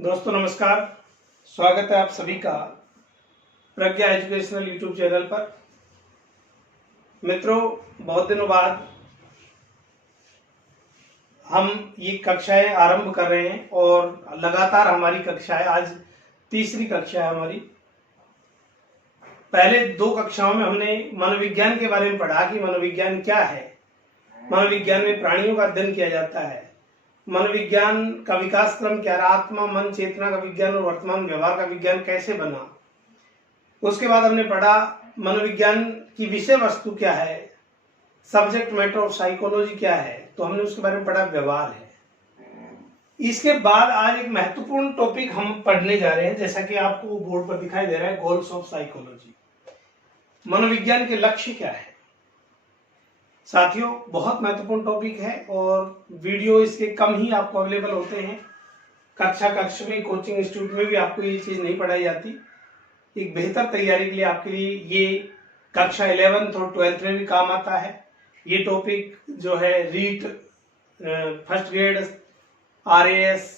दोस्तों नमस्कार, स्वागत है आप सभी का प्रज्ञा एजुकेशनल यूट्यूब चैनल पर। मित्रों, बहुत दिनों बाद हम ये कक्षाएं आरंभ कर रहे हैं और लगातार हमारी कक्षाएं, आज तीसरी कक्षा है हमारी। पहले दो कक्षाओं में हमने मनोविज्ञान के बारे में पढ़ा कि मनोविज्ञान क्या है। मनोविज्ञान में प्राणियों का अध्ययन किया जाता है। मनोविज्ञान का विकास क्रम क्या रहा, आत्मा, मन, चेतना का विज्ञान और वर्तमान व्यवहार का विज्ञान कैसे बना। उसके बाद हमने पढ़ा मनोविज्ञान की विषय वस्तु क्या है, सब्जेक्ट मैटर ऑफ साइकोलॉजी क्या है, तो हमने उसके बारे में पढ़ा व्यवहार है। इसके बाद आज एक महत्वपूर्ण टॉपिक हम पढ़ने जा रहे हैं, जैसा कि आपको बोर्ड पर दिखाई दे रहा है, गोल्स ऑफ साइकोलॉजी। मनोविज्ञान के लक्ष्य क्या है। साथियों, बहुत महत्वपूर्ण टॉपिक है और वीडियो इसके कम ही आपको अवेलेबल होते हैं। कक्ष में, कोचिंग इंस्टीट्यूट में भी आपको ये चीज नहीं पढ़ाई जाती। एक बेहतर तैयारी के लिए आपके लिए ये कक्षा 11th और 12th में भी काम आता है। ये टॉपिक जो है REET, first grade, RAS,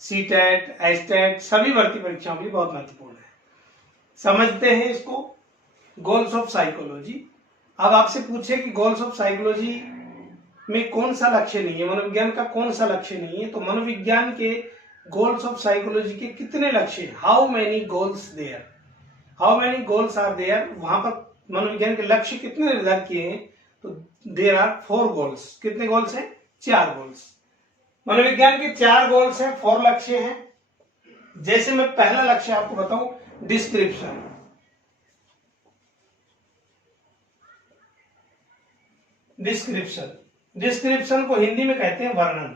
CTET, STET सभी भर्ती परीक्षाओं के लिए बहुत महत्वपूर्ण है। समझते हैं इसको। Goals of psychology. अब आपसे पूछे कि गोल्स ऑफ साइकोलॉजी में कौन सा लक्ष्य नहीं है, मनोविज्ञान का कौन सा लक्ष्य नहीं है, तो मनोविज्ञान के गोल्स ऑफ साइकोलॉजी के कितने लक्ष्य हैं, how many goals there, how many goals are there, वहां पर मनोविज्ञान के लक्ष्य कितने निर्धारित किए हैं, तो देयर आर 4 गोल्स। कितने गोल्स हैं? 4 गोल्स। मनोविज्ञान के 4 गोल्स हैं, 4 लक्ष्य हैं। जैसे मैं पहला लक्ष्य आपको बताऊं, डिस्क्रिप्शन। डिस्क्रिप्शन को हिंदी में कहते हैं वर्णन।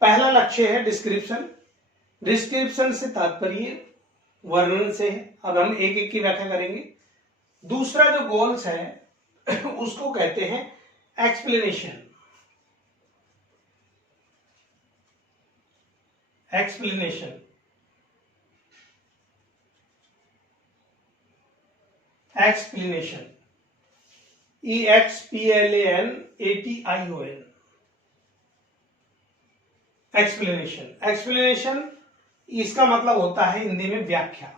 पहला लक्ष्य है डिस्क्रिप्शन। डिस्क्रिप्शन से तात्पर्य वर्णन से है। अब हम एक एक की व्याख्या करेंगे। दूसरा जो गोल्स है उसको कहते हैं explanation. Explanation explanation EXPLANATION। Explanation. Explanation इसका मतलब होता है हिंदी में व्याख्या,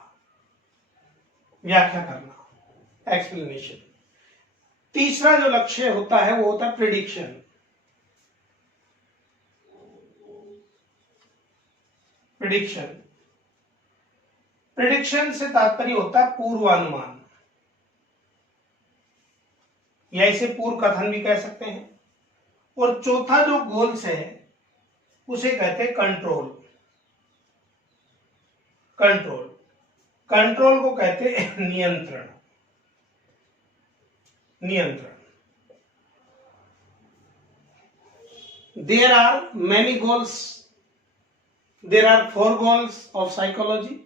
व्याख्या करना, एक्सप्लेनेशन। तीसरा जो लक्ष्य होता है वो होता है प्रिडिक्शन। प्रिडिक्शन प्रिडिक्शन से तात्पर्य होता है पूर्वानुमान, या इसे पूर्व कथन भी कह सकते हैं। और चौथा जो गोल्स है उसे कहते हैं कंट्रोल। कंट्रोल कंट्रोल को कहते हैं नियंत्रण। नियंत्रण। There are many goals. There are 4 goals of psychology: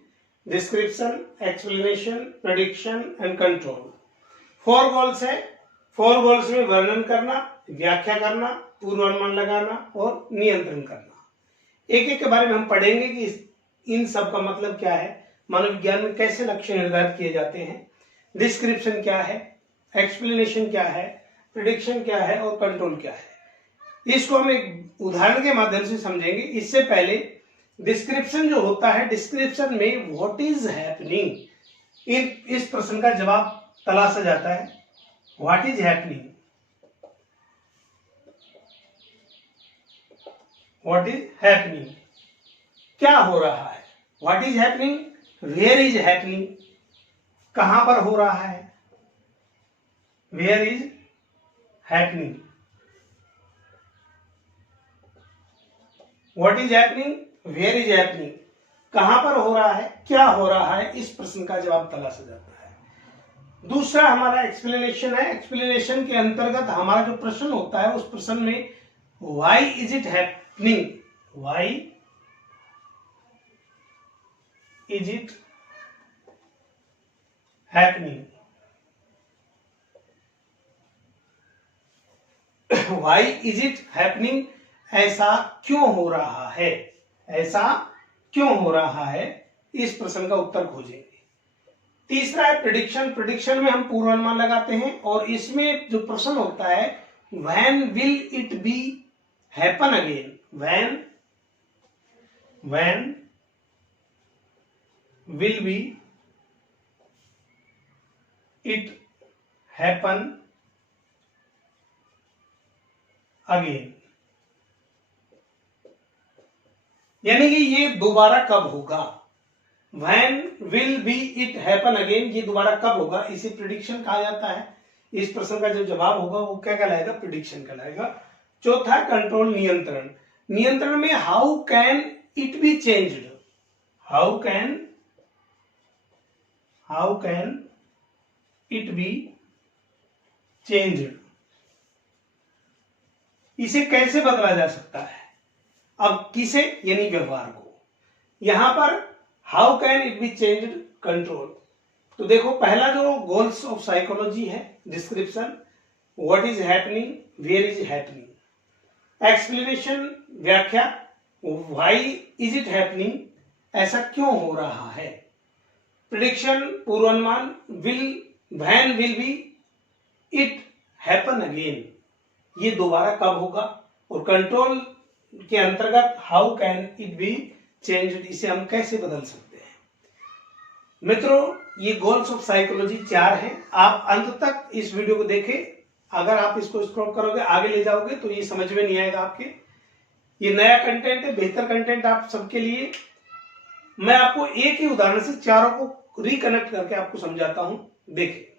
description, explanation, prediction and control. 4 goals है। 4 गोल्स में वर्णन करना, व्याख्या करना, पूर्वानुमान लगाना और नियंत्रण करना। एक एक के बारे में हम पढ़ेंगे कि इन सब का मतलब क्या है, मनोविज्ञान में कैसे लक्ष्य निर्धारित किए जाते हैं, डिस्क्रिप्शन क्या है, एक्सप्लेनेशन क्या है, प्रेडिक्शन क्या है और कंट्रोल क्या है। इसको हम एक उदाहरण के माध्यम से समझेंगे। इससे पहले डिस्क्रिप्शन जो होता है, डिस्क्रिप्शन में व्हाट इज हैपनिंग, इस प्रश्न का जवाब तलाशा जाता है। What is happening, what is happening, क्या हो रहा है। What is happening, where is happening, कहां पर हो रहा है, where is happening. What is happening, where is happening, कहां पर हो रहा है, क्या हो रहा है, इस प्रश्न का जवाब तलाशा जाता है। दूसरा हमारा एक्सप्लेनेशन है। एक्सप्लेनेशन के अंतर्गत हमारा जो प्रश्न होता है उस प्रश्न में why is it happening, why is it happening, why is it happening, ऐसा क्यों हो रहा है, ऐसा क्यों हो रहा है, इस प्रश्न का उत्तर खोजेंगे। तीसरा है प्रेडिक्शन। प्रेडिक्शन में हम पूर्वानुमान लगाते हैं और इसमें जो प्रश्न होता है when will it be happen again, when when will be it happen again, यानी कि ये दोबारा कब होगा। When will be it happen again, ये दोबारा कब होगा, इसे प्रिडिक्शन कहा जाता है। इस प्रश्न का जो जवाब होगा वो क्या कहलाएगा, प्रिडिक्शन कहलाएगा। चौथा कंट्रोल, नियंत्रण। नियंत्रण में how can it be changed, how can it be changed, इसे कैसे बदला जा सकता है। अब किसे, यानी व्यवहार को। यहां पर how can it be changed, control. तो देखो पहला जो गोल्स ऑफ साइकोलॉजी है, description, what is happening, where is happening, explanation, व्याख्या, व्हाई इज इट हैपनिंग, ऐसा क्यों हो रहा है, प्रिडिक्शन, पूर्वानुमान, when will be it happen again, ये दोबारा कब होगा, और कंट्रोल के अंतर्गत how can it be changed, इसे हम कैसे बदल सकते हैं। मित्रों, ये गोल्स ऑफ साइकोलॉजी 4 हैं। आप अंत तक इस वीडियो को देखें। अगर आप इसको स्क्रॉल करोगे, आगे ले जाओगे, तो ये समझ में नहीं आएगा आपके। ये नया कंटेंट है, बेहतर कंटेंट आप सबके लिए। मैं आपको एक ही उदाहरण से चारों को रिकनेक्ट करके आपको समझाता हूं। देखिए,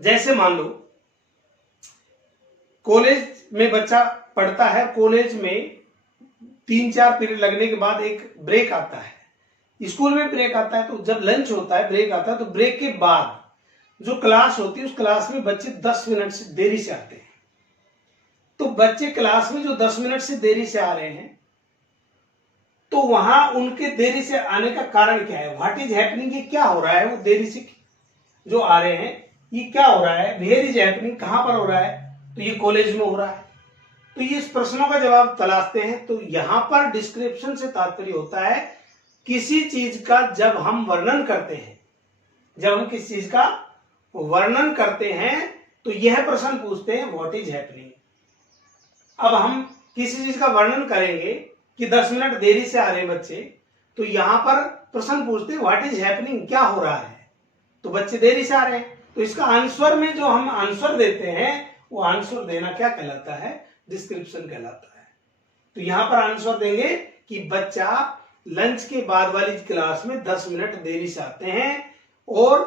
जैसे मान लो कॉलेज में बच्चा पढ़ता है, कॉलेज में 3-4 पीरियड लगने के बाद एक ब्रेक आता है। स्कूल में ब्रेक आता है, तो जब लंच होता है, ब्रेक आता है, तो ब्रेक के बाद जो क्लास होती है, उस क्लास में बच्चे 10 मिनट से देरी से आते हैं। तो बच्चे क्लास में जो 10 मिनट से देरी से आ रहे हैं, तो वहां उनके देरी से आने का कारण क्या है, व्हाट इज हैपनिंग, ये क्या हो रहा है, वो देरी से जो आ रहे हैं ये क्या हो रहा है, वेयर इज हैपनिंग, कहां पर हो रहा है, तो ये कॉलेज में हो रहा है। तो ये इस प्रश्नों का जवाब तलाशते हैं। तो यहां पर डिस्क्रिप्शन से तात्पर्य होता है किसी चीज का जब हम वर्णन करते हैं, जब हम किसी चीज का वर्णन करते हैं तो यह प्रश्न पूछते हैं व्हाट इज हैपनिंग। अब हम किसी चीज का वर्णन करेंगे कि 10 मिनट देरी से आ रहे हैं बच्चे, तो यहां पर प्रश्न पूछते हैं व्हाट इज हैपनिंग, क्या हो रहा है, तो बच्चे देरी से आ रहे हैं। तो इसका आंसर में जो हम आंसर देते हैं, वो आंसर देना क्या कहलाता है, डिस्क्रिप्शन कहलाता है। तो यहां पर आंसर देंगे कि बच्चा लंच के बाद वाली क्लास में 10 मिनट देरी से आते हैं और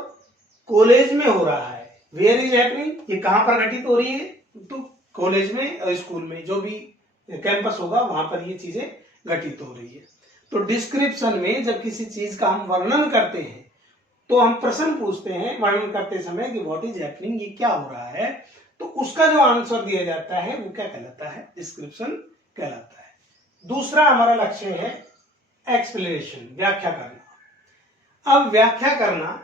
कॉलेज में हो रहा है। वेयर इज हैपनिंग, ये कहां पर घटित हो रही है, तो कॉलेज में और स्कूल में, जो भी कैंपस होगा वहां पर ये चीजें घटित हो रही है। तो डिस्क्रिप्शन में जब किसी चीज का हम वर्णन करते हैं, तो हम प्रश्न पूछते हैं वर्णन करते समय कि व्हाट इज हैपनिंग, ये क्या हो रहा है, तो उसका जो आंसर दिया जाता है वो क्या कहलाता है, डिस्क्रिप्शन कहलाता है। दूसरा हमारा लक्ष्य है एक्सप्लेनेशन, व्याख्या करना। अब व्याख्या करना,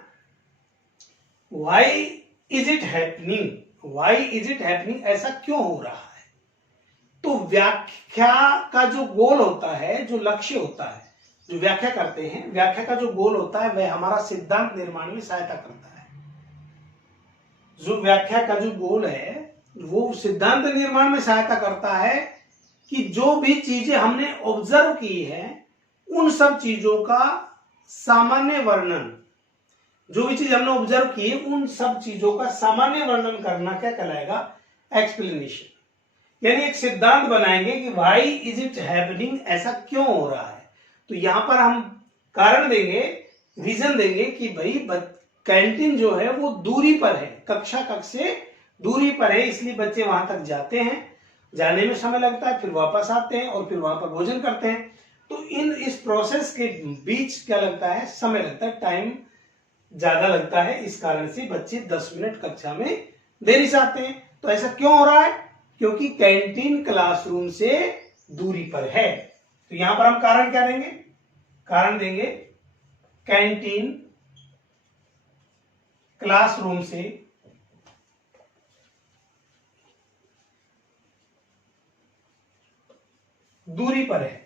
why is it happening, why is it happening, ऐसा क्यों हो रहा है। तो व्याख्या का जो गोल होता है, जो लक्ष्य होता है, जो व्याख्या करते हैं, व्याख्या का जो गोल होता है वह हमारा सिद्धांत निर्माण में सहायता करता है। जो व्याख्या का जो गोल है वो सिद्धांत निर्माण में सहायता करता है कि जो भी चीजें हमने ऑब्जर्व की है उन सब चीजों का सामान्य वर्णन, जो भी चीज हमने ऑब्जर्व की है उन सब चीजों का सामान्य वर्णन करना क्या कहलाएगा, एक्सप्लेनेशन। यानी एक सिद्धांत बनाएंगे कि व्हाई इज इट हैपनिंग, ऐसा क्यों हो रहा है। तो यहां पर हम कारण देंगे, रीजन देंगे कि भाई कैंटीन जो है वो दूरी पर है, कक्षा कक्ष से दूरी पर है, इसलिए बच्चे वहां तक जाते हैं, जाने में समय लगता है, फिर वापस आते हैं और फिर वहां पर भोजन करते हैं। तो इस प्रोसेस के बीच क्या लगता है, समय लगता है, टाइम ज्यादा लगता है। इस कारण से बच्चे 10 मिनट कक्षा में देरी से आते हैं। तो ऐसा क्यों हो रहा है, क्योंकि कैंटीन क्लासरूम से दूरी पर है। तो यहां पर हम कारण क्या देंगे, कारण देंगे कैंटीन क्लासरूम से दूरी पर है।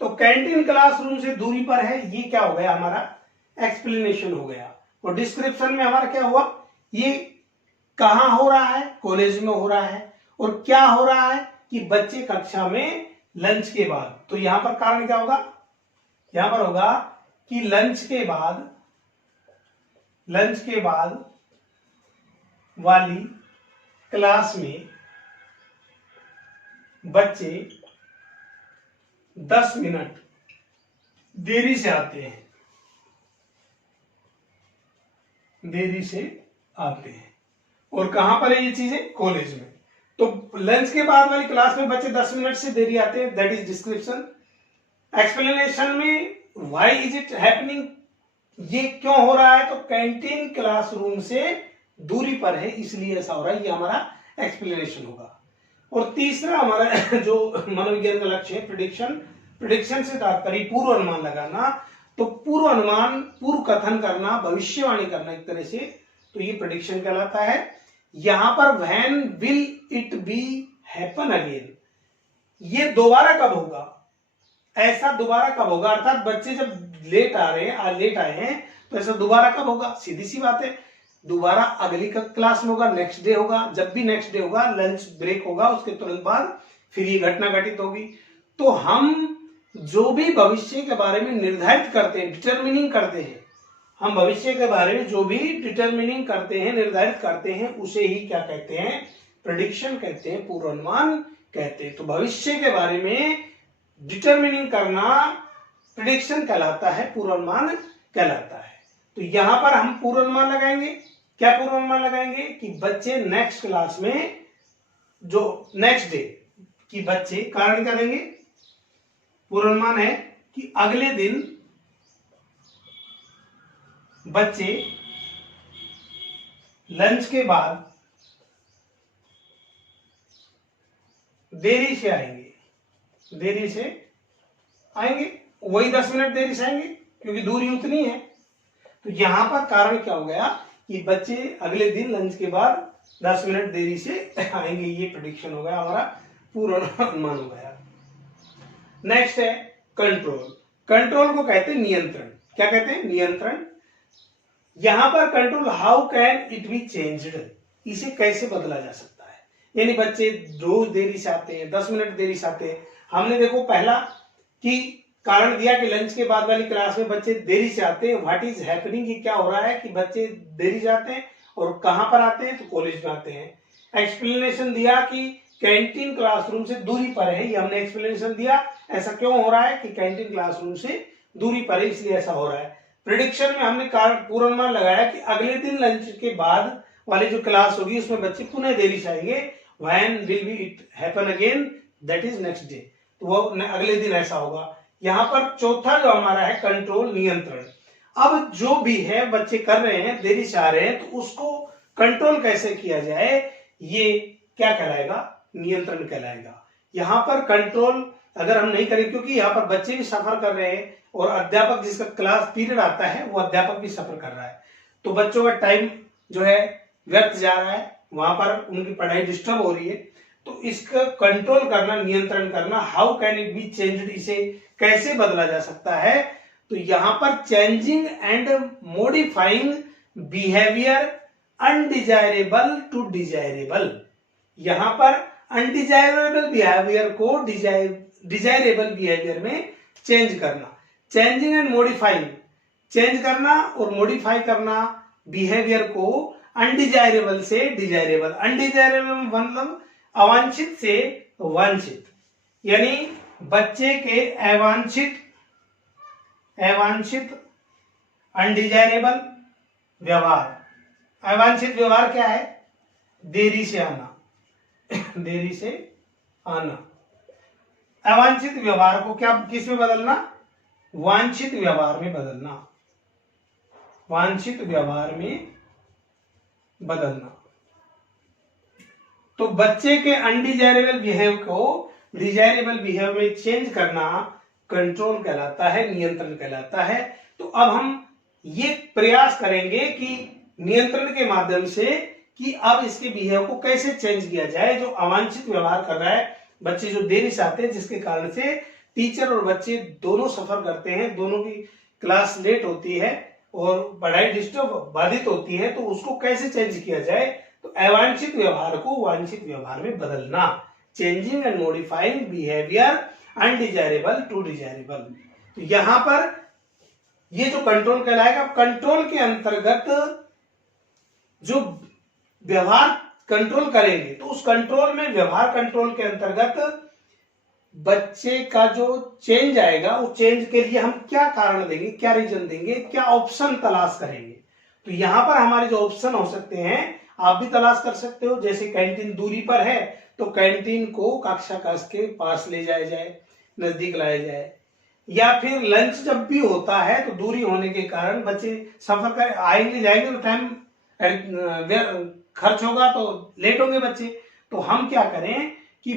तो कैंटीन क्लासरूम से दूरी पर है, ये क्या हो गया, हमारा एक्सप्लेनेशन हो गया। और डिस्क्रिप्शन में हमारा क्या हुआ, ये कहां हो रहा है, कॉलेज में हो रहा है, और क्या हो रहा है कि बच्चे कक्षा में लंच के बाद। तो यहां पर कारण क्या होगा, यहां पर होगा कि लंच के बाद वाली क्लास में बच्चे 10 मिनट देरी से आते हैं, और कहां पर है ये चीजें, कॉलेज में। तो लंच के बाद वाली क्लास में बच्चे 10 मिनट से देरी आते हैं, दैट इज डिस्क्रिप्शन। एक्सप्लेनेशन में व्हाई इज इट हैपनिंग, ये क्यों हो रहा है, तो कैंटीन क्लासरूम से दूरी पर है इसलिए ऐसा हो रहा है, ये हमारा एक्सप्लेनेशन होगा। और तीसरा हमारा जो मनोविज्ञान का लक्ष्य है प्रिडिक्शन से तात्पर्य पूर्व अनुमान लगाना। तो पूर्व अनुमान, पूर्व कथन करना, भविष्यवाणी करना एक तरह से, तो ये प्रिडिक्शन कहलाता है। यहां पर when will it be happen again, ये दोबारा कब होगा, ऐसा दोबारा कब होगा, अर्थात बच्चे जब लेट आए हैं तो ऐसा दोबारा कब होगा, सीधी सी बात है, दोबारा अगली क्लास में होगा, नेक्स्ट डे होगा। जब भी नेक्स्ट डे होगा, लंच ब्रेक होगा, उसके तुरंत बाद फिर ये घटना घटित होगी। तो हम जो भी भविष्य के बारे में निर्धारित करते हैं, डिटरमिनिंग करते हैं, हम भविष्य के बारे में जो भी डिटरमिनिंग करते हैं, निर्धारित करते हैं, उसे ही क्या कहते हैं, प्रेडिक्शन कहते हैं, पूर्वानुमान कहते हैं। तो भविष्य के बारे में डिटरमिनिंग करना प्रेडिक्शन कहलाता है, पूर्वानुमान कहलाता है। तो यहां पर हम पूर्वानुमान लगाएंगे, क्या पूर्वानुमान लगाएंगे कि बच्चे नेक्स्ट क्लास में, जो नेक्स्ट डे कि बच्चे, कारण क्या देंगे, पूर्वानुमान है कि अगले दिन बच्चे लंच के बाद देरी से आएंगे, वही 10 मिनट देरी से आएंगे क्योंकि दूरी उतनी है। तो यहां पर कारण क्या हो गया कि बच्चे अगले दिन लंच के बाद 10 मिनट देरी से आएंगे, ये प्रेडिक्शन हो गया, हमारा पूर्वानुमान हो गया। नेक्स्ट है कंट्रोल। कंट्रोल को कहते हैं नियंत्रण। क्या कहते हैं, नियंत्रण। यहां पर control, how can it be changed, इसे कैसे बदला जा सकता है। यानी बच्चे रोज देरी से आते हैं, 10 मिनट देरी से आते हैं। हमने देखो पहला कि कारण दिया कि लंच के बाद वाली क्लास में बच्चे देरी से आते हैं, व्हाट इज हैपनिंग, ये क्या हो रहा है कि बच्चे देरी से आते हैं और कहां पर आते हैं, तो कॉलेज में आते हैं। एक्सप्लेनेशन दिया कि कैंटीन क्लासरूम से दूरी पर है, ये हमने एक्सप्लेनेशन दिया, ऐसा क्यों हो रहा है कि कैंटीन क्लासरूम से दूरी पर है इसलिए ऐसा हो रहा है। प्रेडिक्शन में हमने कारण पूर्वानुमान लगाया कि अगले दिन लंच के बाद वाली जो क्लास होगी उसमें बच्चे पुनः देरी से आएंगे, when will be it happen again, that is next day, तो वो अगले दिन ऐसा होगा। यहां पर चौथा जो हमारा है कंट्रोल, नियंत्रण। अब जो भी है बच्चे कर रहे हैं, देरी से आ रहे हैं, तो उसको कंट्रोल कैसे किया जाए, ये क्या कहलाएगा, नियंत्रण कहलाएगा। यहां पर कंट्रोल अगर हम नहीं करें, क्योंकि यहाँ पर बच्चे भी सफर कर रहे हैं और अध्यापक जिसका क्लास पीरियड आता है वो अध्यापक भी सफर कर रहा है, तो बच्चों का टाइम जो है व्यर्थ जा रहा है, वहां पर उनकी पढ़ाई डिस्टर्ब हो रही है। तो इसका कंट्रोल करना, नियंत्रण करना, how can it be changed, इसे कैसे बदला जा सकता है। तो यहां पर changing and modifying behaviour undesirable to desirable, यहां पर अनडिजायरेबल बिहेवियर को डिजायरेबल बिहेवियर में चेंज करना। चेंजिंग एंड मॉडिफाइंग, चेंज करना और मॉडिफाई करना बिहेवियर को अनडिजायरेबल से डिजायरेबल। अनडिजायरेबल मतलब अवांछित से वांछित, यानी बच्चे के अवांछित अनडिजायरेबल व्यवहार। अवांछित व्यवहार क्या है, देरी से आना देरी से आना। अवांछित व्यवहार को क्या, किस में बदलना, वांछित व्यवहार में बदलना, वांछित व्यवहार में बदलना। तो बच्चे के अनडिजायरेबल बिहेव को डिजायरेबल बिहेव में चेंज करना कंट्रोल कहलाता है, नियंत्रण कहलाता है। तो अब हम ये प्रयास करेंगे कि नियंत्रण के माध्यम से कि अब इसके बिहेव को कैसे चेंज किया जाए। जो अवांछित व्यवहार कर रहा है, बच्चे जो देरी से आते हैं जिसके कारण से टीचर और बच्चे दोनों सफर करते हैं, दोनों की क्लास लेट होती है और पढ़ाई डिस्टर्ब बाधित होती है, तो उसको कैसे चेंज किया जाए। तो अवांछित व्यवहार को वांछित व्यवहार में बदलना, changing and modifying behaviour undesirable to desirable. तो यहां पर ये जो कंट्रोल कहलाएगा, कंट्रोल के अंतर्गत जो व्यवहार कंट्रोल करेंगे, तो उस कंट्रोल में, व्यवहार कंट्रोल के अंतर्गत बच्चे का जो चेंज आएगा, उस चेंज के लिए हम क्या कारण देंगे, क्या रीजन देंगे, क्या ऑप्शन तलाश करेंगे। तो यहां पर हमारे जो ऑप्शन हो सकते हैं, आप भी तलाश कर सकते हो। जैसे कैंटीन दूरी पर है तो कैंटीन को कक्षा कक्ष के पास ले जाया जाए, नजदीक लाया जाए, या फिर लंच जब भी होता है तो दूरी होने के कारण बच्चे सफर कर आएंगे जाएंगे तो टाइम खर्च होगा, तो लेट होंगे बच्चे। तो हम क्या करें कि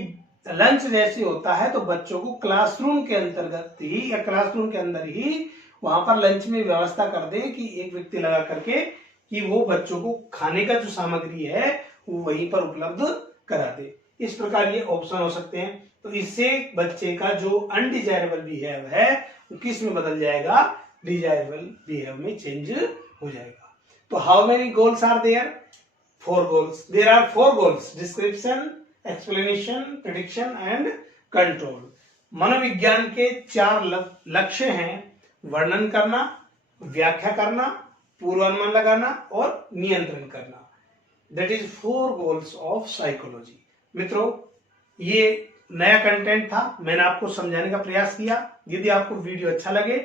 लंच जैसे होता है तो बच्चों को क्लासरूम के अंतर्गत ही या क्लासरूम के अंदर ही वहां पर लंच में व्यवस्था कर दें कि एक व्यक्ति लगा करके कि वो बच्चों को खाने का जो सामग्री है वो वहीं पर उपलब्ध करा दे। इस प्रकार ये ऑप्शन हो सकते हैं। तो इससे बच्चे का जो अनडिजायरेबल बिहेव है वो किस में बदल जाएगा, डिजायरेबल बिहेव में चेंज हो जाएगा। तो how many goals are there? 4 goals. There are 4 goals: description, explanation, prediction and control. मनोविज्ञान के 4 लक्ष्य हैं: वर्णन करना, व्याख्या करना, पूर्वानुमान लगाना और नियंत्रण करना। That is 4 goals of psychology. मित्रों, ये नया कंटेंट था, मैंने आपको समझाने का प्रयास किया। यदि आपको वीडियो अच्छा लगे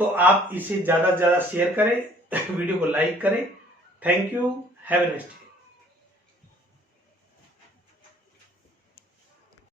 तो आप इसे ज्यादा से ज्यादा शेयर करें, वीडियो को लाइक करें। Thank you, have a nice day.